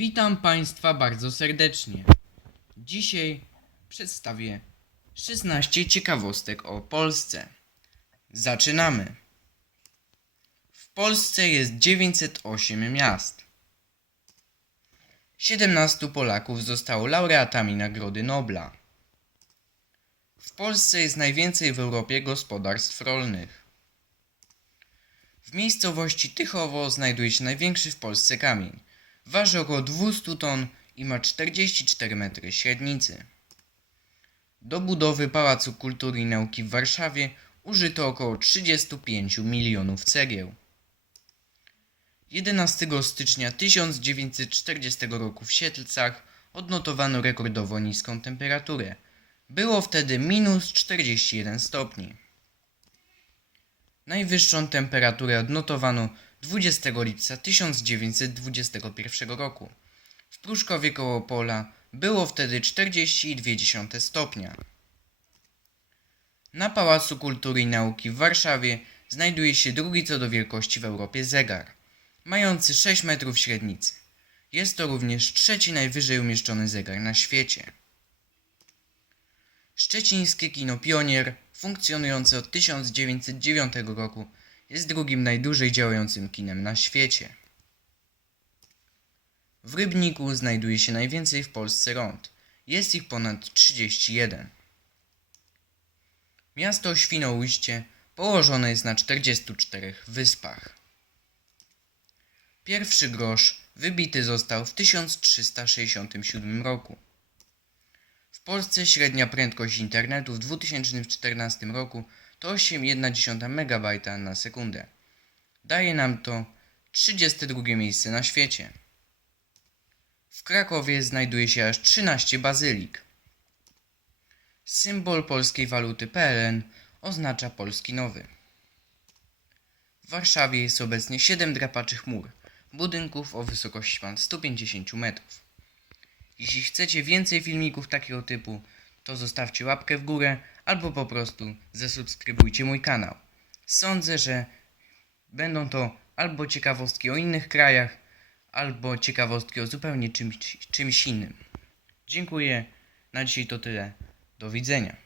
Witam Państwa bardzo serdecznie. Dzisiaj przedstawię 16 ciekawostek o Polsce. Zaczynamy. W Polsce jest 908 miast. 17 Polaków zostało laureatami Nagrody Nobla. W Polsce jest najwięcej w Europie gospodarstw rolnych. W miejscowości Tychowo znajduje się największy w Polsce kamień. Waży około 200 ton i ma 44 metry średnicy. Do budowy Pałacu Kultury i Nauki w Warszawie użyto około 35 milionów cegieł. 11 stycznia 1940 roku w Siedlcach odnotowano rekordowo niską temperaturę. Było wtedy minus 41 stopni. Najwyższą temperaturę odnotowano 20 lipca 1921 roku. W Pruszkowie koło Pola było wtedy 42,2 stopnia. Na Pałacu Kultury i Nauki w Warszawie znajduje się drugi co do wielkości w Europie zegar, mający 6 metrów średnicy. Jest to również trzeci najwyżej umieszczony zegar na świecie. Szczecińskie kino Pionier, funkcjonujące od 1909 roku, jest drugim najdłużej działającym kinem na świecie. W Rybniku znajduje się najwięcej w Polsce rond. Jest ich ponad 31. Miasto Świnoujście położone jest na 44 wyspach. Pierwszy grosz wybity został w 1367 roku. W Polsce średnia prędkość internetu w 2014 roku to 8,1 MB na sekundę. Daje nam to 32 miejsce na świecie. W Krakowie znajduje się aż 13 bazylik. Symbol polskiej waluty PLN oznacza polski nowy. W Warszawie jest obecnie 7 drapaczy chmur, budynków o wysokości ponad 150 metrów. Jeśli chcecie więcej filmików takiego typu, to zostawcie łapkę w górę albo po prostu zasubskrybujcie mój kanał. Sądzę, że będą to albo ciekawostki o innych krajach, albo ciekawostki o zupełnie czymś, czymś innym. Dziękuję. Na dzisiaj to tyle. Do widzenia.